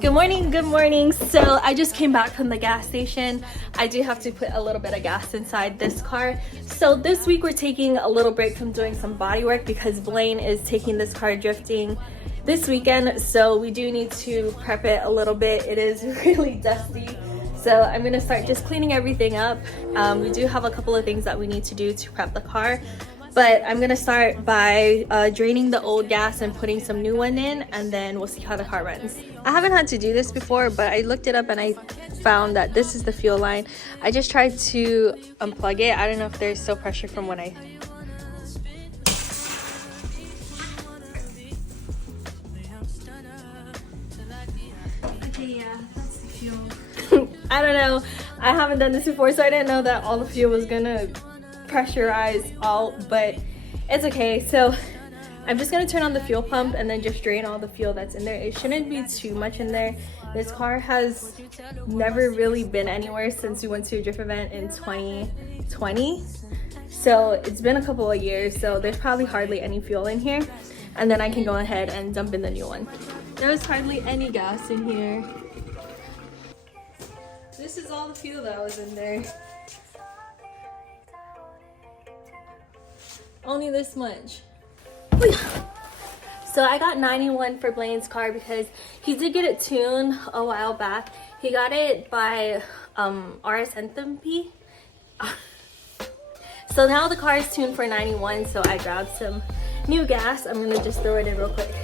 Good morning, good morning. So I just came back from the gas station. I do have to put a little bit of gas inside this car. So this week we're taking a little break from doing some body work because Blaine is taking this car drifting this weekend. So we do need to prep it a little bit. It is really dusty. So I'm gonna start just cleaning everything up. We do have a couple of things that we need to do to prep the car. But I'm gonna start by draining the old gas and putting some new one in, and then we'll see how the car runs. I haven't had to do this before, but I looked it up and I found that this is the fuel line. I just tried to unplug it. I don't know if there's still pressure from when I... Okay, yeah, that's the fuel. I don't know. I haven't done this before, so I didn't know that all the fuel was gonna pressurize all, but it's okay. So I'm just gonna turn on the fuel pump and then just drain all the fuel that's in there. It shouldn't be too much in there. This car has never really been anywhere since we went to a drift event in 2020, so it's been a couple of years, so there's probably hardly any fuel in here, and then I can go ahead and dump in the new one. There's hardly any gas in here. This is all the fuel that was in there. Only this much. So I got 91 for Blaine's car because he did get it tuned a while back. He got it by RS Anthem. So now the car is tuned for 91, so I grabbed some new gas. I'm gonna just throw it in real quick.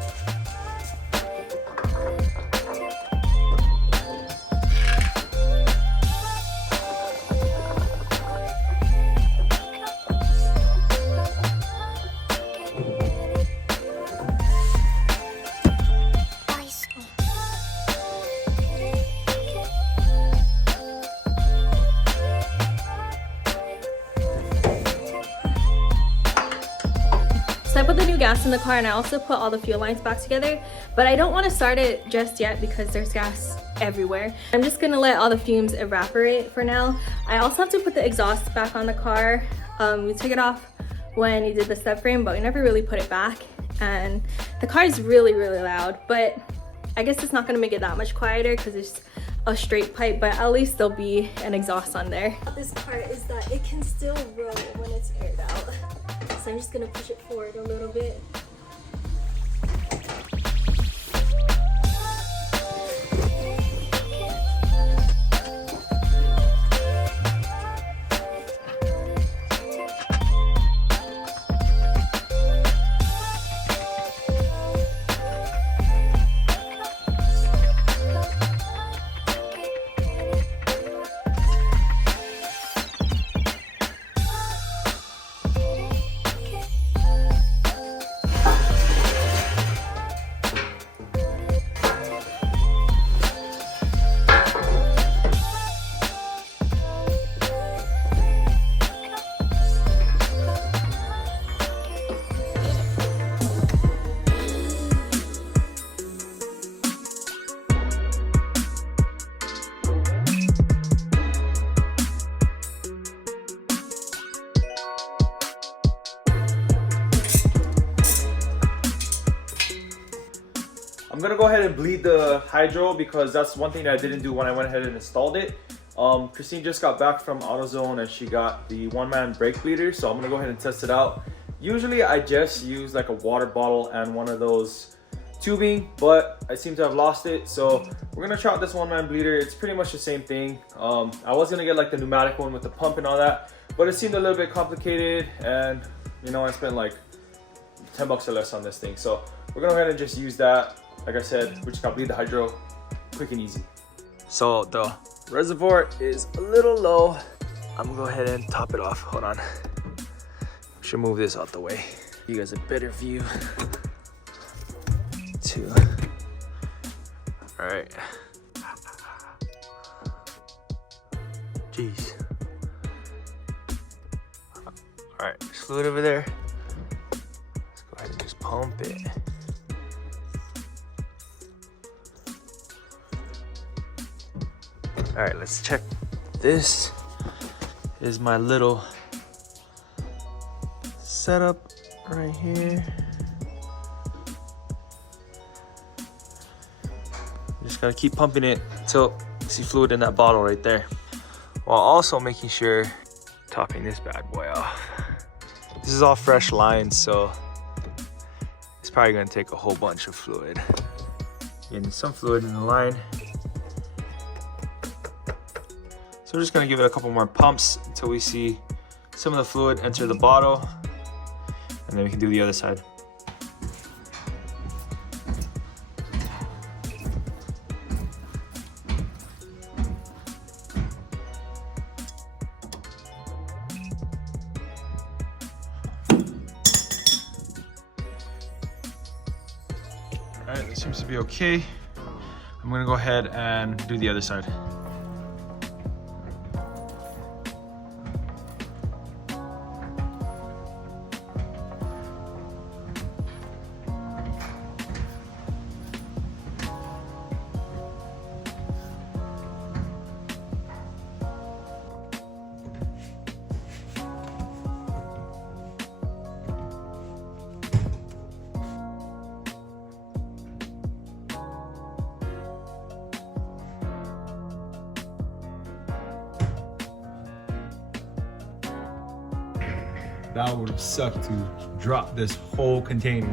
So I put the new gas in the car and I also put all the fuel lines back together, but I don't want to start it just yet because there's gas everywhere. I'm just gonna let all the fumes evaporate for now. I also have to put the exhaust back on the car. We took it off when we did the subframe, but we never really put it back, and the car is really loud, but I guess it's not gonna make it that much quieter because it's a straight pipe, but at least there'll be an exhaust on there. This part is that it can still roll when it's aired out. So I'm just gonna push it forward a little bit. I'm gonna go ahead and bleed the hydro because that's one thing that I didn't do when I went ahead and installed it. Christine just got back from AutoZone and she got the one-man brake bleeder, so I'm gonna go ahead and test it out. Usually I just use like a water bottle and one of those tubing, but I seem to have lost it, so we're gonna try out this one-man bleeder. It's pretty much the same thing. I was gonna get like the pneumatic one with the pump and all that, but it seemed a little bit complicated, and you know, I spent like 10 bucks or less on this thing, so we're gonna go ahead and just use that. Like I said, we just gotta bleed the hydro quick and easy. So the reservoir is a little low. I'm gonna go ahead and top it off. Hold on. Should move this out the way. You guys a better view. Two. All right. Jeez. All right, there's fluid over there. Let's go ahead and just pump it. All right, let's check. This is my little setup right here. Just gotta keep pumping it until you see fluid in that bottle right there. While also making sure, topping this bad boy off. This is all fresh lines, so it's probably gonna take a whole bunch of fluid. Getting some fluid in the line. So we're just gonna give it a couple more pumps until we see some of the fluid enter the bottle, and then we can do the other side. All right, that seems to be okay. I'm gonna go ahead and do the other side. That would have sucked to drop this whole container.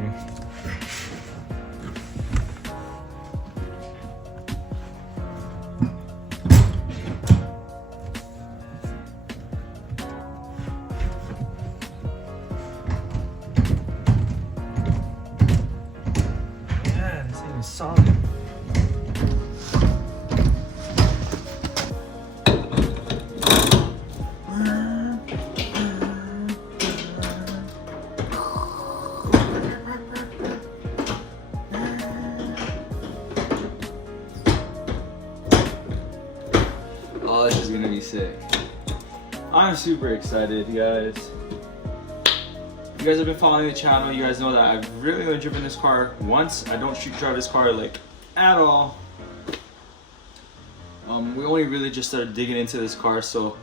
Man, this thing is solid. Oh, this is gonna be sick. I'm super excited, you guys. If you guys have been following the channel, you guys know that I've really only driven this car once. I don't street drive this car like at all. We only really just started digging into this car, so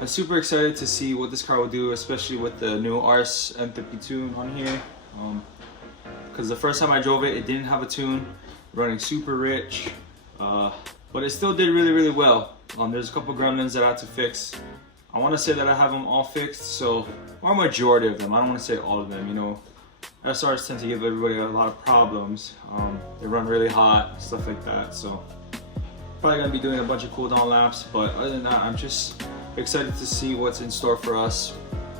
I'm super excited to see what this car will do, especially with the new RS M50 tune on here. Because the first time I drove it, it didn't have a tune, running super rich, but it still did really well. There's a couple gremlins that I had to fix. I want to say that I have them all fixed, so, or a majority of them. I don't want to say all of them, you know. SRs tend to give everybody a lot of problems. They run really hot, stuff like that, so probably gonna be doing a bunch of cool down laps, but other than that, I'm just excited to see what's in store for us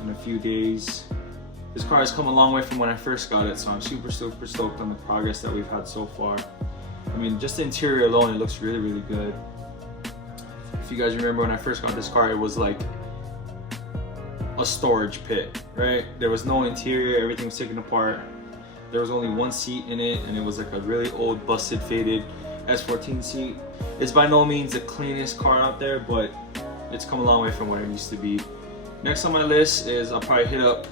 in a few days. This car has come a long way from when I first got it, so I'm super stoked on the progress that we've had so far. I mean, just the interior alone, it looks really good. If you guys remember when I first got this car, it was like a storage pit, right? There was no interior, everything was taken apart. There was only one seat in it, and it was like a really old, busted, faded S14 seat. It's by no means the cleanest car out there, but it's come a long way from what it used to be. Next on my list is I'll probably hit up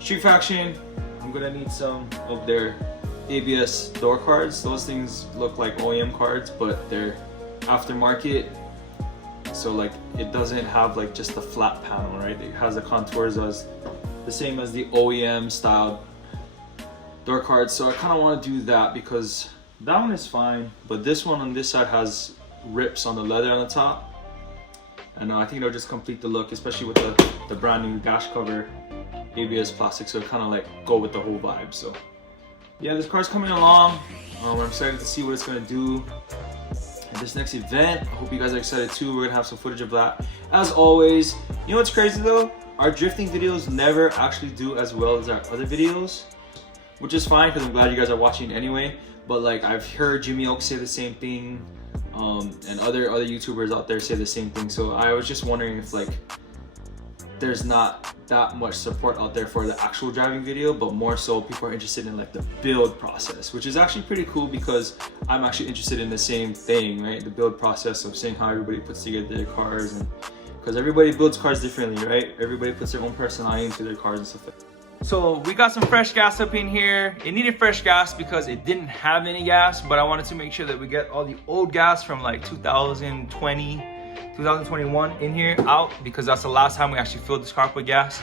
Street Faction. I'm gonna need some of their ABS door cards. Those things look like OEM cards, but they're aftermarket. So like it doesn't have like just a flat panel, right? It has the contours as the same as the OEM style door cards. So I kind of want to do that because that one is fine, but this one on this side has rips on the leather on the top, and I think it'll just complete the look, especially with the brand new dash cover ABS plastic. So it kind of like go with the whole vibe. So yeah, this car's coming along. I'm excited to see what it's gonna do in this next event. I hope you guys are excited too. We're gonna have some footage of that. As always, you know what's crazy though? Our drifting videos never actually do as well as our other videos, which is fine because I'm glad you guys are watching anyway. But like I've heard Jimmy Oak say the same thing, and other YouTubers out there say the same thing. So I was just wondering if like there's not that much support out there for the actual driving video, but more so people are interested in like the build process, which is actually pretty cool because I'm actually interested in the same thing, right? The build process of seeing how everybody puts together their cars, and because everybody builds cars differently, right? Everybody puts their own personality into their cars and stuff like that. So we got some fresh gas up in here. It needed fresh gas because it didn't have any gas, but I wanted to make sure that we get all the old gas from like 2020, 2021 in here out, because that's the last time we actually filled this car up with gas.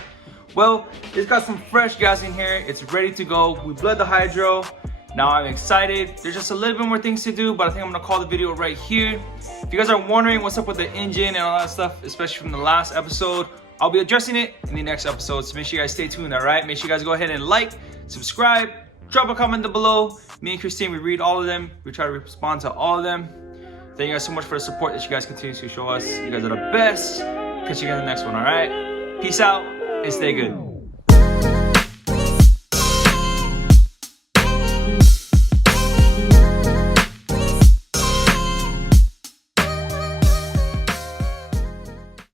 Well, it's got some fresh gas in here. It's ready to go. We bled the hydro. Now I'm excited. There's just a little bit more things to do, but I think I'm gonna call the video right here. If you guys are wondering what's up with the engine and all that stuff, especially from the last episode, I'll be addressing it in the next episode, so make sure you guys stay tuned, all right? Make sure you guys go ahead and like, subscribe, drop a comment down below. Me and Christine, we read all of them. We try to respond to all of them. Thank you guys so much for the support that you guys continue to show us. You guys are the best. Catch you guys in the next one, all right? Peace out and stay good.